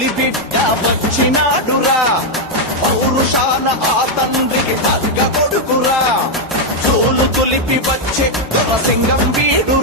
పులి బిడ్డ వచ్చినాడురా పౌరుషాల ఆ తండ్రికి తగ్గ కొడుకురా చూలు తులిపి వచ్చే దొరసింగం వీడు